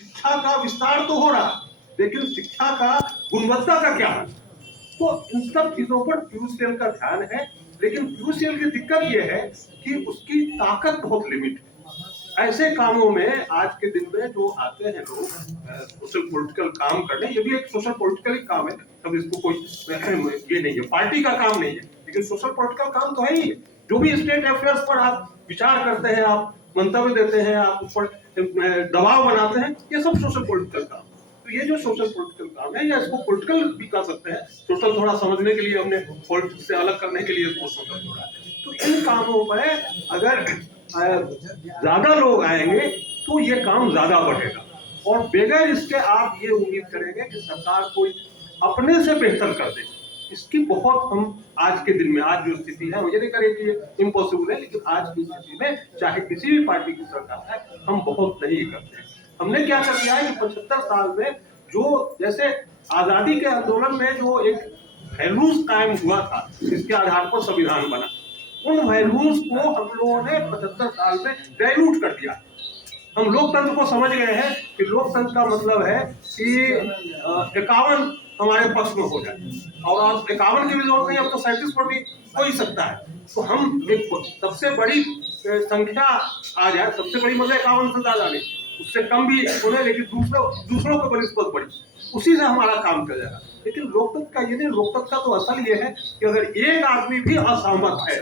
शिक्षा का विस्तार तो हो रहा, लेकिन शिक्षा का गुणवत्ता का क्या है? तो इन सब चीजों पर पीयूसीएल का ध्यान है, लेकिन पीयूसीएल की दिक्कत यह है कि उसकी ताकत बहुत लिमिट है। ऐसे कामों में आज के दिन में जो आते हैं लोग सोशल पॉलिटिकल काम करने, ये भी एक सोशल पॉलिटिकल ही काम है, तब इसको कोई ये नहीं है, पार्टी का काम नहीं है, लेकिन सोशल पॉलिटिकल काम तो है ही है। जो भी स्टेट अफेयर्स पर आप विचार करते हैं, आप मंतव्य देते हैं, आप उस पर दबाव बनाते हैं, ये सब सोशल पॉलिटिकल काम। तो ये जो सोशल पॉलिटिकल काम है, या इसको पॉलिटिकल भी कर सकते हैं, सोशल थोड़ा समझने के लिए, हमने पॉलिटिक्स से अलग करने के लिए इसको सोशल जोड़ा है। तो इन कामों में अगर ज्यादा लोग आएंगे तो ये काम ज्यादा बढ़ेगा, और बगैर इसके आप ये उम्मीद करेंगे कि सरकार कोई अपने से बेहतर कर दे, इसकी बहुत हम आज के दिन में, आज जो स्थिति है, मुझे नहीं करें कि ये इम्पॉसिबल है, लेकिन आज की स्थिति में चाहे किसी भी पार्टी की सरकार है, हम बहुत नहीं करते। हमने क्या कर दिया है कि 75 साल में जो जैसे आजादी के आंदोलन में जो एक वैल्यूज कायम हुआ था, जिसके आधार पर संविधान बना, उन वैल्यूज को हम लोगों ने 75 साल में डाइल्यूट कर दिया। हम लोकतंत्र को समझ गए हैं कि लोकतंत्र का मतलब है कि 51 हमारे पक्ष में हो जाए, और आप 51 की भी जरूरत नहीं, अब तो 37 पर भी हो ही सकता है। तो हम एक सबसे बड़ी संख्या आ जाए, सबसे बड़ी मतलब 51 से ज्यादा नहीं, उससे कम भी होने, लेकिन दूसरों की बनिस्पत बड़ी, उसी से हमारा काम चल जाएगा। लेकिन लोकतंत्र का ये नहीं, लोकतंत्र का तो असल ये है कि अगर एक आदमी भी असहमत है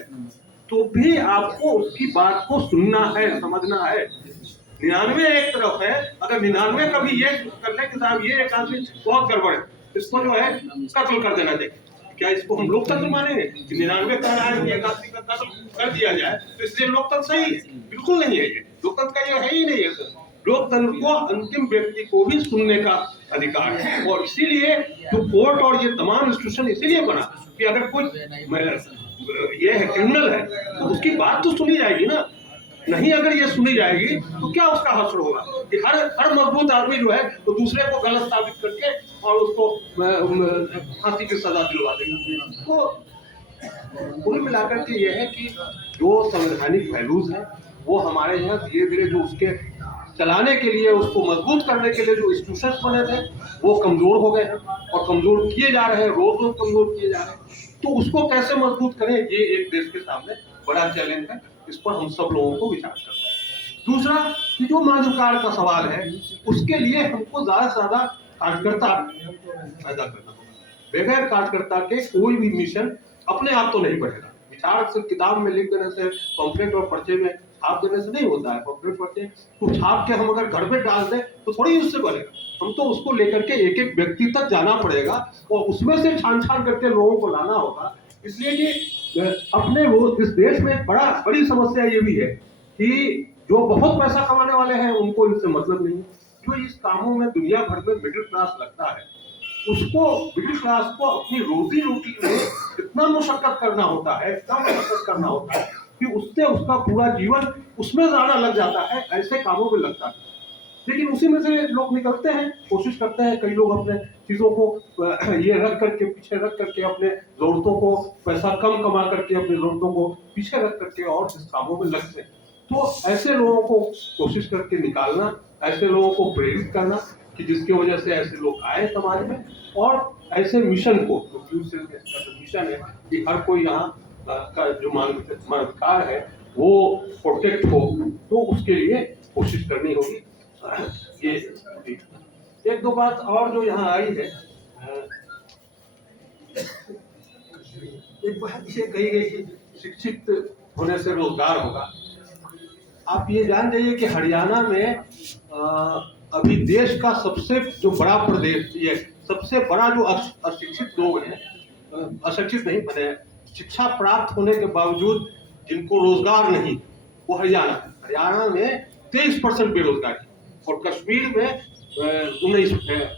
तो भी आपको उसकी बात को सुनना है, समझना है। 99 एक तरफ है, अगर 99 कभी ये कर ले कि साहब ये एक आदमी बहुत गड़बड़ है, इसको जो है कत्ल कर देना चाहिए, क्या इसको हम लोकतंत्र मानेंगे? कि 99 कह रहा है कि एक आदमी का कत्ल कर दिया जाए, तो इसलिए लोकतंत्र सही है? बिल्कुल नहीं है, ये लोकतंत्र का ये है ही नहीं है। लोकतंत्र को अंतिम व्यक्ति को भी सुनने का अधिकार है, और इसीलिए जो कोर्ट और ये तमाम इंस्टीट्यूशन इसीलिए बना कि अगर कोई ये है क्रिमिनल है तो उसकी बात तो सुनी जाएगी ना। नहीं अगर ये सुनी जाएगी तो क्या उसका हश्र होगा कि हर मजबूत आदमी जो है तो दूसरे को गलत साबित करके और उसको फांसी की सजा दिलवा देगा। तो कुल मिलाकर के ये है कि जो संवैधानिक वैल्यूज है वो हमारे यहाँ धीरे धीरे जो उसके चलाने के लिए, उसको मजबूत करने के लिए जो इंस्टीट्यूशंस बने थे वो कमजोर हो गए हैं, और कमजोर किए जा रहे हैं, रोज रोज कमजोर किए जा रहे हैं। तो उसको कैसे मजबूत करें, ये एक देश के सामने बड़ा चैलेंज है, इस पर हम सब लोगों को विचार करना है। दूसरा कि जो मानवाधिकार का सवाल है, उसके लिए हमको ज्यादा से ज्यादा कार्यकर्ता पैदा करना होगा। बगैर कार्यकर्ता के कोई भी मिशन अपने आप तो नहीं बढ़ेगा। विचार सिर्फ किताब में लिख देने से, पम्फलेट और पर्चे में छाप देने से नहीं होता है। पम्फलेट पर्चे को छाप के हम अगर घर पे डाल दें तो थोड़ी उससे बढ़ेगा, हम तो उसको लेकर के एक एक व्यक्ति तक जाना पड़ेगा, और उसमें से छान छान करके लोगों को लाना होगा। इसलिए कि अपने वो इस देश में बड़ी समस्या ये भी है कि जो बहुत पैसा कमाने वाले हैं उनको इनसे मतलब नहीं है। जो इस कामों में दुनिया भर में मिडिल क्लास लगता है, उसको मिडिल क्लास को अपनी रोजी रोटी में इतना मुशक्कत करना होता है, इतना मुशक्कत करना होता है कि उससे उसका पूरा जीवन उसमें ज्यादा लग जाता है, ऐसे कामों में लगता है। लेकिन उसी में से लोग निकलते हैं, कोशिश करते हैं, कई लोग अपने चीजों को ये रख करके, पीछे रख करके, अपने जरूरतों को, पैसा कम कमा करके अपनी जरूरतों को पीछे रख करके और इस कामों में लगते हैं। तो ऐसे लोगों को कोशिश करके निकालना, ऐसे लोगों को प्रेरित करना कि जिसकी वजह से ऐसे लोग आए समाज में, और ऐसे मिशन को, जो मिशन है कि हर कोई यहाँ का जो मानवाधिकार है वो प्रोटेक्ट हो, तो उसके लिए कोशिश करनी होगी। ये एक दो बात और जो यहाँ आई है, एक बात ये कही गई कि शिक्षित होने से रोजगार होगा। आप ये जान जाइए कि हरियाणा में अभी देश का सबसे जो बड़ा प्रदेश, ये सबसे बड़ा जो अशिक्षित लोग हैं, अशिक्षित नहीं मैंने शिक्षा प्राप्त होने के बावजूद जिनको रोजगार नहीं, वो हरियाणा में 23% बेरोजगारी, और कश्मीर में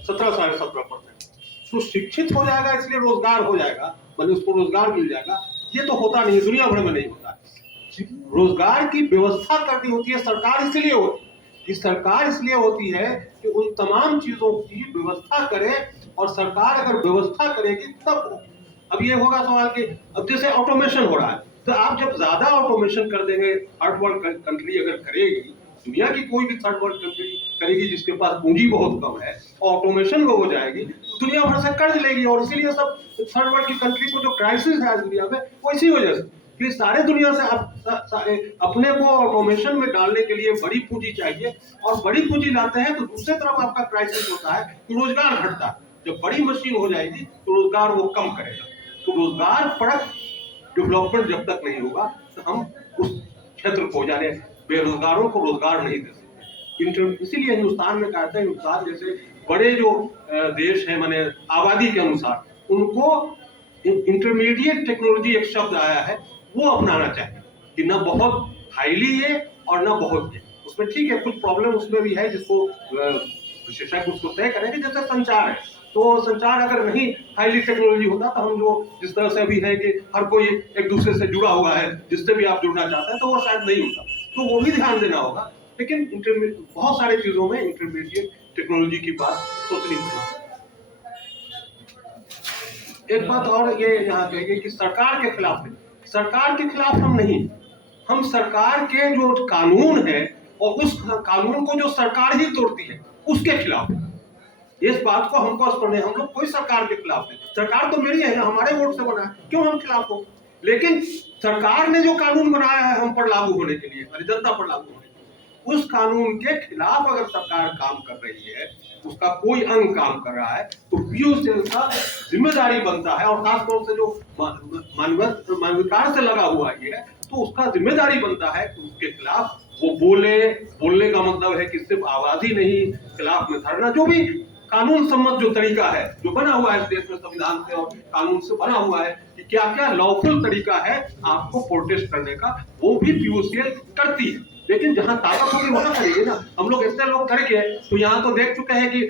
17.5% तो शिक्षित हो जाएगा इसलिए रोजगार हो जाएगा, मतलब उसको रोजगार मिल जाएगा, ये तो होता नहीं है, दुनिया भर में नहीं होता। रोजगार की व्यवस्था करनी होती है सरकार, इसलिए होती है कि सरकार इसलिए होती है कि उन तमाम चीजों की व्यवस्था करे, और सरकार अगर व्यवस्था करेगी तब हो। अब ये होगा सवाल कि अब जैसे ऑटोमेशन हो रहा है, तो आप जब ज्यादा ऑटोमेशन कर देंगे, थर्ड वर्ल्ड कंट्री अगर करेगी, दुनिया की कोई भी थर्ड वर्ल्ड कंट्री करेगी जिसके पास पूंजी बहुत कम है, ऑटोमेशन में हो जाएगी, दुनिया भर से कर्ज लेगी। और इसीलिए सब थर्ड वर्ल्ड की कंट्री को जो क्राइसिस है आज दुनिया में, वो इसी वजह से कि सारे दुनिया से सारे अपने को ऑटोमेशन में डालने के लिए बड़ी पूंजी चाहिए, और बड़ी पूंजी लाते हैं तो दूसरी तरफ आपका क्राइसिस होता है कि रोजगार घटता है। जब बड़ी मशीन हो जाएगी तो रोजगार वो कम करेगा। तो रोजगार परक डेवलपमेंट जब तक नहीं होगा तो हम उस क्षेत्र को, यानी बेरोजगारों को रोजगार नहीं दे सकते। इसीलिए हिंदुस्तान में कहते हैं, हिंदुस्तान जैसे बड़े जो देश है, माने आबादी के अनुसार, उनको इंटरमीडिएट टेक्नोलॉजी एक शब्द आया है, वो अपनाना चाहिए कि ना बहुत हाईली है और ना बहुत है। उसमें ठीक है, कुछ प्रॉब्लम उसमें भी है जिसको विशेषज्ञ उसको तय करेंगे। जैसे संचार है, तो संचार अगर नहीं हाईली टेक्नोलॉजी होता तो हम जो जिस तरह से अभी है कि हर कोई एक दूसरे से जुड़ा हुआ है, जिससे भी आप जुड़ना चाहते हैं, तो वो शायद नहीं होता। तो वो भी ध्यान देना होगा। लेकिन बहुत सारी चीजों में इंटरमीडिएट टेक्नोलॉजी की बात सोचनी पड़ेगी। एक बात और ये यहाँ कहेंगे कि सरकार के खिलाफ नहीं, सरकार के खिलाफ हम नहीं, हम सरकार के जो कानून है और उस कानून को जो सरकार ही तोड़ती है उसके खिलाफ। इस बात को हमको स्पष्ट नहीं, हम लोग कोई सरकार के खिलाफ नहीं। सरकार तो मेरी है ना, हमारे वोट से बना है, क्यों हम खिलाफ हो? लेकिन सरकार ने जो कानून बनाया है हम पर लागू होने के लिए, जनता पर लागू होने के लिए, उस कानून के खिलाफ अगर सरकार काम कर रही है, उसका कोई अंग काम कर रहा है, तो पीयूष सेल का जिम्मेदारी बनता है, और खासतौर से जो मानवाधिकार से लगा हुआ है, तो उसका जिम्मेदारी बनता है कि उसके खिलाफ वो बोलने का मतलब है कि सिर्फ आवाज ही नहीं, खिलाफ में धरना, जो भी कानून सम्मत जो तरीका है जो बना हुआ है इस देश में संविधान से और कानून से बना हुआ है कि क्या क्या लॉफुल तरीका है आपको प्रोटेस्ट करने का, वो भी पीयूष सेल करती है। लेकिन जहां ताकत होगी वहां करेगी ना। हम लोग इतने लोग करके तो यहाँ तो देख चुके हैं कि